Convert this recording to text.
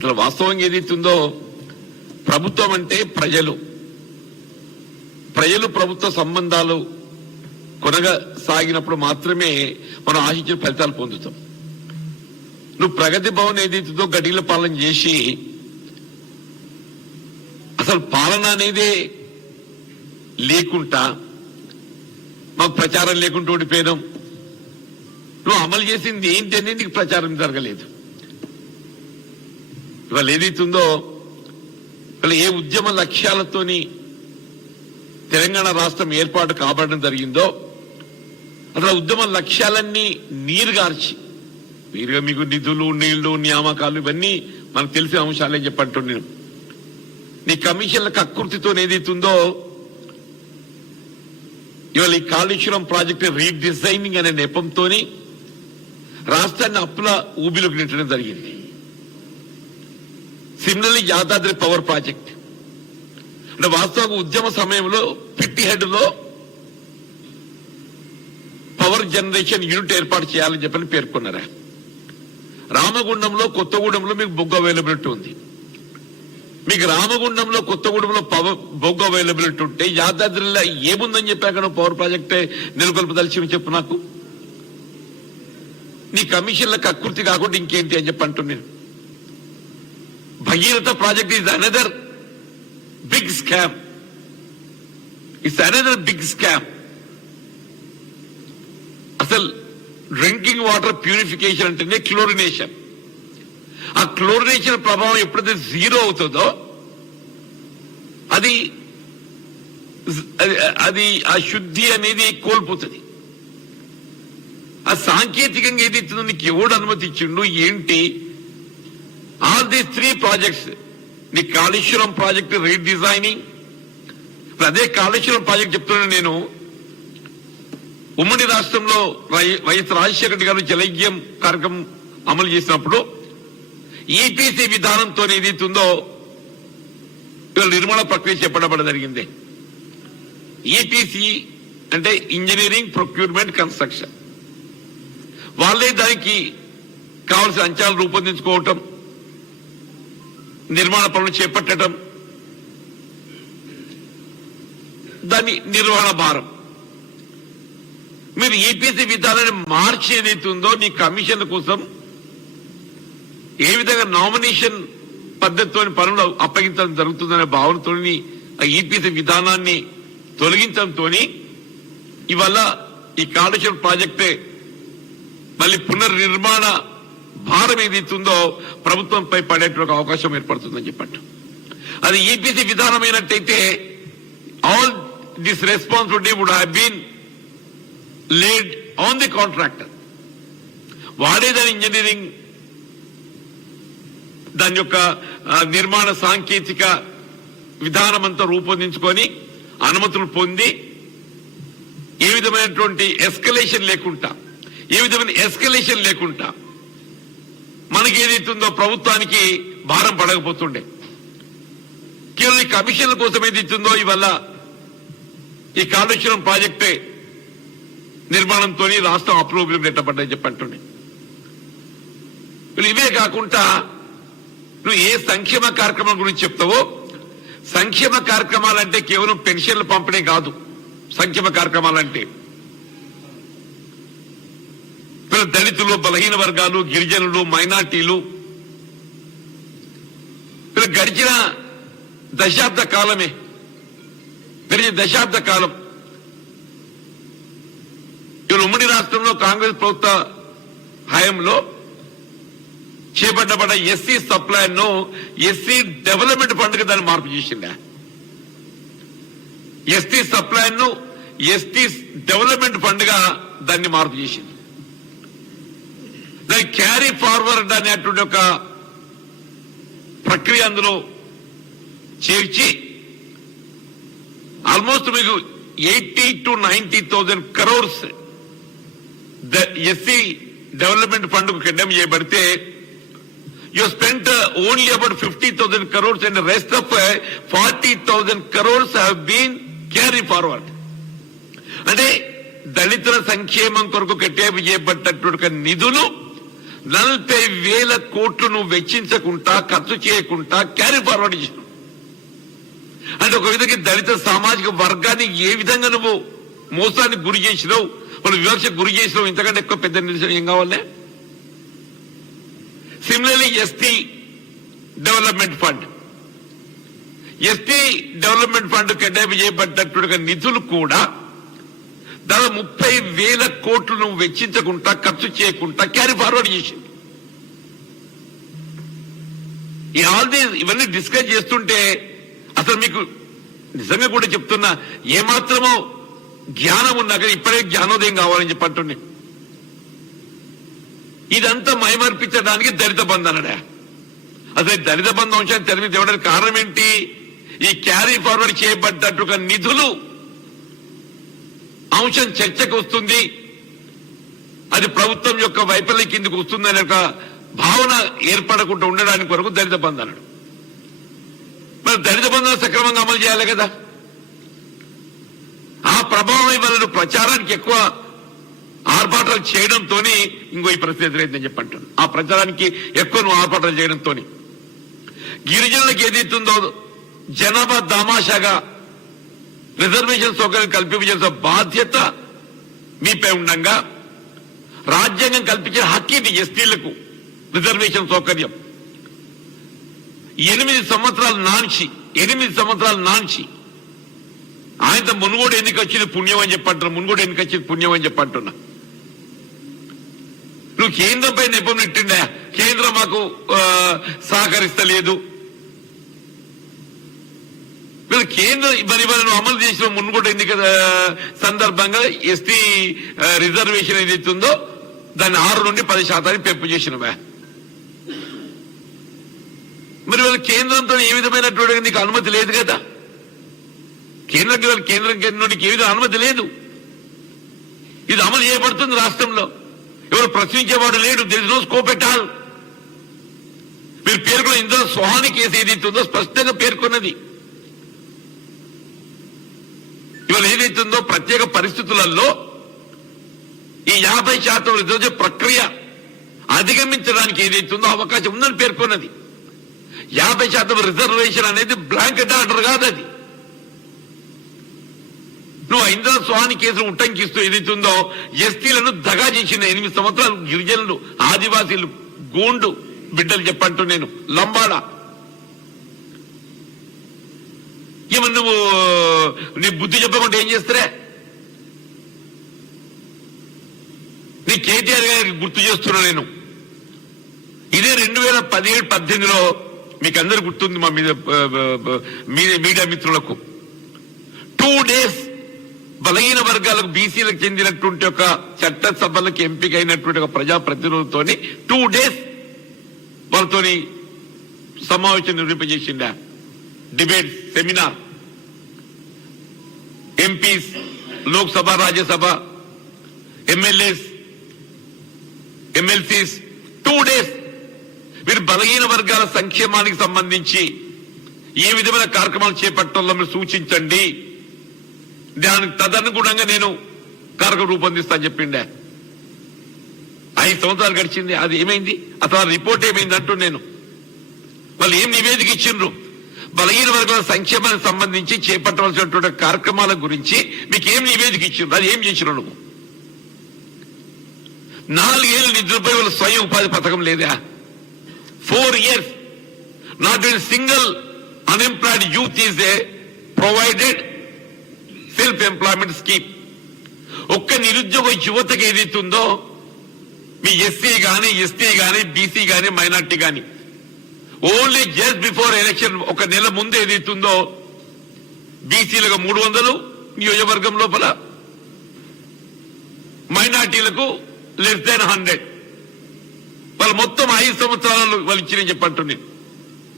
అసలు వాస్తవంగా ఏదైతుందో ప్రభుత్వం అంటే ప్రజలు ప్రభుత్వ సంబంధాలు కొనసాగినప్పుడు మాత్రమే మనం ఆశించిన ఫలితాలు పొందుతాం. నువ్వు ప్రగతి భవన్ ఏదైతుందో గడిల పాలన చేసి అసలు పాలన అనేదే లేకుండా మాకు ప్రచారం లేకుండా ఓడిపోయినాం. నువ్వు అమలు చేసింది ఏంటి అనేది నీకు ప్రచారం జరగలేదు. ఇవాళ ఏదైతుందో ఇవాళ ఏ ఉద్యమ లక్ష్యాలతోని తెలంగాణ రాష్ట్రం ఏర్పాటు కాబడడం జరిగిందో అసలు ఉద్యమ లక్ష్యాలన్నీ నీరుగార్చి వీరుగా మీకు నిధులు నీళ్లు నియామకాలు ఇవన్నీ మనకు తెలిసిన అంశాలని చెప్పంటున్నాను. నీ కమిషన్ల కకృతితో ఏదైతుందో ఇవాళ ఈ కాళేశ్వరం ప్రాజెక్టు రీడిజైనింగ్ అనే నెపంతో రాష్ట్రాన్ని అప్పుల ఊబిలోకి నెట్టడం జరిగింది. సిమిలర్లీ యాదాద్రి పవర్ ప్రాజెక్ట్ అంటే వాస్తవంగా ఉద్యమ సమయంలో పిట్టి హెడ్ లో పవర్ జనరేషన్ యూనిట్ ఏర్పాటు చేయాలని చెప్పని పేర్కొన్నారా. రామగుండంలో కొత్తగూడెంలో మీకు బొగ్గు అవైలబిలిటీ ఉంది. మీకు రామగుండంలో కొత్తగూడెంలో బొగ్గు అవైలబిలిటీ ఉంటే యాదాద్రిలో ఏముందని చెప్పాక పవర్ ప్రాజెక్టే నెలకొల్పదలిచి చెప్పు నాకు. నీ కమిషన్లకు అకృతి కాకుండా ఇంకేంటి అని చెప్పి అంటున్నాను. Bhagiratha project is another big scam. It's another big scam. అసలు డ్రింకింగ్ వాటర్ ప్యూరిఫికేషన్ అంటేనే క్లోరినేషన్. ఆ క్లోరినేషన్ ప్రభావం ఎప్పుడైతే జీరో అవుతుందో అది అది ఆ శుద్ధి అనేది కోల్పోతుంది. ఆ సాంకేతికంగా ఏది ఇస్తుందో నీకు ఎవడు అనుమతి ఇచ్చిండు ఏంటి? ఆల్ దీస్ 3 ప్రాజెక్ట్స్ నీ కాళేశ్వరం ప్రాజెక్టు రీడిజైనింగ్ అదే కాళేశ్వరం ప్రాజెక్ట్ చెప్తున్నాను నేను. ఉమ్మడి రాష్ట్రంలో వైఎస్ రాజశేఖర రెడ్డి గారు జలయజ్ఞం కార్యక్రమం అమలు చేసినప్పుడు ఈపీసీ విధానంతో ఏదైతుందో నిర్మాణ ప్రక్రియ చేపట్టబడ జరిగింది. ఈపీసీ అంటే ఇంజనీరింగ్ ప్రొక్యూర్మెంట్ కన్స్ట్రక్షన్. వాళ్ళే దానికి కావాల్సిన అంచనాలు రూపొందించుకోవటం, నిర్మాణ పనులు చేపట్టడం, దాని నిర్వహణ భారం. మీరు ఈపీసీ విధానాన్ని మార్చి ఏదైతుందో నీ కమిషన్ల కోసం ఏ విధంగా నామినేషన్ పద్ధతితో పనులు అప్పగించడం జరుగుతుందనే భావనతో ఆ ఈపీసీ విధానాన్ని తొలగించడంతో ఇవాళ ఈ కాళేశ్వరం ప్రాజెక్టే మళ్ళీ పునర్నిర్మాణ భారం ఏదైతుందో ప్రభుత్వంపై పడేటువంటి అవకాశం ఏర్పడుతుందని చెప్పట్టు. అది ఈపీసీ విధానమైనట్టయితే all this responsibility would have been laid on the contractor. వాడే దాని ఇంజనీరింగ్ దాని యొక్క నిర్మాణ సాంకేతిక విధానం అంతా రూపొందించుకొని అనుమతులు పొంది ఏ విధమైనటువంటి ఎస్కలేషన్ లేకుండా మనకి ఏదైతుందో ప్రభుత్వానికి భారం పడకపోతుండే. కేవలం కమిషన్ల కోసం ఏదైతుందో ఇవల్ల ఈ కాళేశ్వరం ప్రాజెక్టే నిర్మాణంతో రాష్ట్రం అప్రూవల్ నెట్టబడ్డాయని చెప్పంటుండే. ఇవే కాకుండా నువ్వు ఏ సంక్షేమ కార్యక్రమం గురించి చెప్తావో, సంక్షేమ కార్యక్రమాలంటే కేవలం పెన్షన్లు పంపిణీ కాదు. సంక్షేమ కార్యక్రమాలంటే దళితులు, బలహీన వర్గాలు, గిరిజనులు, మైనార్టీలు గడిచిన దశాబ్ద కాలం ఇవాళ ఉమ్మడి రాష్ట్రంలో కాంగ్రెస్ ప్రభుత్వ హయాంలో చేపట్టబడ్డ ఎస్సీ సప్లైన్ ను ఎస్సీ డెవలప్మెంట్ ఫండ్ కి దాన్ని మార్పు చేసిందా? ఎస్టీ సప్లైన్ ను ఎస్టీ డెవలప్మెంట్ ఫండ్ గా దాన్ని మార్పు చేసింది. దాన్ని క్యారీ ఫార్వర్డ్ అనేటువంటి ఒక ప్రక్రియ అందులో చేర్చి ఆల్మోస్ట్ మీకు 80 to 90,000 crores SC development fund కు కండెమ్ చేయబడితే you spent only about 50,000 crores and the rest of 40,000 crores have been carried forward. అంటే దళితుల సంక్షేమం కొరకు కేటాయింపు చేయబడ్డటువంటి నిధులు 40,000 కోట్లు నువ్వు వెచ్చించకుండా ఖర్చు చేయకుండా క్యారీ ఫార్వర్డ్ చేసినావు. అంటే ఒక విధంగా దళిత సామాజిక వర్గాన్ని ఏ విధంగా నువ్వు మోసానికి గురి చేసినావు, వాళ్ళు వివక్షకు గురి చేసినావు, ఇంతకంటే ఎక్కువ పెద్ద నిరసన ఏం కావాలే? సిమిలర్లీ ఎస్టీ డెవలప్మెంట్ ఫండ్ కేటాయింపు చేయబడ్డట్టుగా నిధులు కూడా దాదాపు 30,000 కోట్లు నువ్వు వెచ్చించకుండా ఖర్చు చేయకుండా క్యారీ ఫార్వర్డ్ చేసింది. ఇవన్నీ డిస్కస్ చేస్తుంటే అసలు మీకు నిజంగా కూడా చెప్తున్నా, ఏమాత్రమో జ్ఞానం ఉన్నా కానీ ఇప్పుడే జ్ఞానోదయం కావాలని చెప్పంటున్నా. ఇదంతా మైమర్పించడానికి దళిత బంధు అన్నాడా? అసలు దళిత బంధు అంశాన్ని తెరమి తేవడానికి కారణం ఏంటి? ఈ క్యారీ ఫార్వర్డ్ చేయబడ్డట్టుగా నిధులు అంశం చర్చకు వస్తుంది, అది ప్రభుత్వం యొక్క వైఫల్యం కిందకు వస్తుందనే ఒక భావన ఏర్పడకుండా ఉండడానికి వరకు దళిత బంధు అన్నాడు. మరి దళిత బంధువులు సక్రమంగా అమలు చేయాలి కదా. ఆ ప్రభావం వల్ల ప్రచారానికి ఎక్కువ ఆర్భాటాలు చేయడంతో ఇంకో ఈ పరిస్థితి ఎదురైందని చెప్పంటాను. ఆ ప్రచారానికి ఎక్కువ నువ్వు ఆర్భాటాలు చేయడంతో గిరిజనులకు ఏదైతుందో జనాభా దామాషాగా రిజర్వేషన్ సౌకర్యం కల్పించాల్సిన బాధ్యత మీపై ఉండగా రాజ్యాంగం కల్పించిన హక్కు ఇది ఎస్టీలకు రిజర్వేషన్ సౌకర్యం. 8 సంవత్సరాలు నాంచి ఆయనతో మునుగోడు ఎన్నిక వచ్చింది పుణ్యం అని చెప్పంటున్నా. మునుగోడు ఎన్నిక వచ్చింది పుణ్యం అని చెప్పంటున్నా. నువ్వు కేంద్రంపై నెపం నెట్టిండా, కేంద్రం మాకు సహకరిస్తలేదు. కేంద్రం మరి నువ్వు అమలు చేసిన మునుగోడు ఎన్నిక సందర్భంగా ఎస్టీ రిజర్వేషన్ ఏదైతుందో దాన్ని 6 నుండి 10% పెంపు చేసినవా? మరి వాళ్ళ కేంద్రంతో ఏ విధమైనటువంటి నీకు అనుమతి లేదు కదా. కేంద్రం నుండి ఏ విధంగా అనుమతి లేదు. ఇది అమలు చేయబడుతుంది రాష్ట్రంలో. ఎవరు ప్రశ్నించేవాడు లేడు. There is no scope at all. మీరు పేర్కొన్న ఇందులో స్వాహాని కేసు ఏదైతుందో స్పష్టంగా పేర్కొన్నది. ఇవాళ ఏదైతుందో ప్రత్యేక పరిస్థితులలో ఈ 50% రిజర్వేషన్ ప్రక్రియ అధిగమించడానికి ఏదైతుందో అవకాశం ఉందని పేర్కొన్నది. 50% రిజర్వేషన్ అనేది బ్లాంకెట్ ఆర్డర్ కాదు. అది నువ్వు ఇంద్ర స్వామి కేసును ఉట్టంకిస్తూ ఏదైతుందో ఎస్టీలను దగా చేసిన 8 సంవత్సరాలు గిరిజనులు, ఆదివాసీలు, గోండు బిడ్డలు చెప్పంటూ నేను లంబాడ ఏమన్నా నువ్వు నీ బుద్ధి చెప్పకుండా ఏం చేస్తారే? నీ కేటీఆర్ గారికి గుర్తు చేస్తున్నా నేను. ఇదే 2017-18లో మీకు అందరు గుర్తుంది, మా మీద మీడియా మిత్రులకు 2 days బలహీన వర్గాలకు బీసీలకు చెందినటువంటి ఒక చట్టసభలకు ఎంపికైనటువంటి ఒక ప్రజాప్రతినిధులతో 2 days వాళ్ళతోని సమావేశం నిర్వహింపజేసిండా. Debate seminar, MPs, Lok Sabha, Rajya Sabha, MLAs, MLCs 2 days మీరు బలహీన వర్గాల సంక్షేమానికి సంబంధించి ఏ విధమైన కార్యక్రమాలు చేపట్టాలో మీరు సూచించండి, దానికి తదనుగుణంగా నేను కార్యక్రమం రూపొందిస్తాను చెప్పిండే. 5 సంవత్సరాలు గడిచింది. అది ఏమైంది? అసలు రిపోర్ట్ ఏమైంది అంటూ నేను. వాళ్ళు ఏం నివేదిక ఇచ్చిండ్రు? బలహీన వర్గాల సంక్షేమానికి సంబంధించి చేపట్టవలసినటువంటి కార్యక్రమాల గురించి మీకు ఏం నివేదిక ఇచ్చిండ్రు? అది ఏం చేసినావు నువ్వు? 4 ఏళ్ళు నిద్రపై వాళ్ళ స్వయం ఉపాధి పథకం లేదా? 4 years not a single unemployed youth is a provided self-employment scheme. ఒక్క నిరుద్యోగ యువతకి ఏదైతుందో మీ ఎస్సీ గాని, ఎస్టీ గాని, బీసీ గాని, మైనార్టీ గాని ఓన్లీ జస్ట్ బిఫోర్ ఎలక్షన్ ఒక నెల ముందు ఏదైతుందో బీసీలకు 300 నియోజకవర్గం లోపల, మైనార్టీలకు less than 100. వాళ్ళు మొత్తం 5 సంవత్సరాలు వాళ్ళు ఇచ్చిన చెప్పంటున్నాను.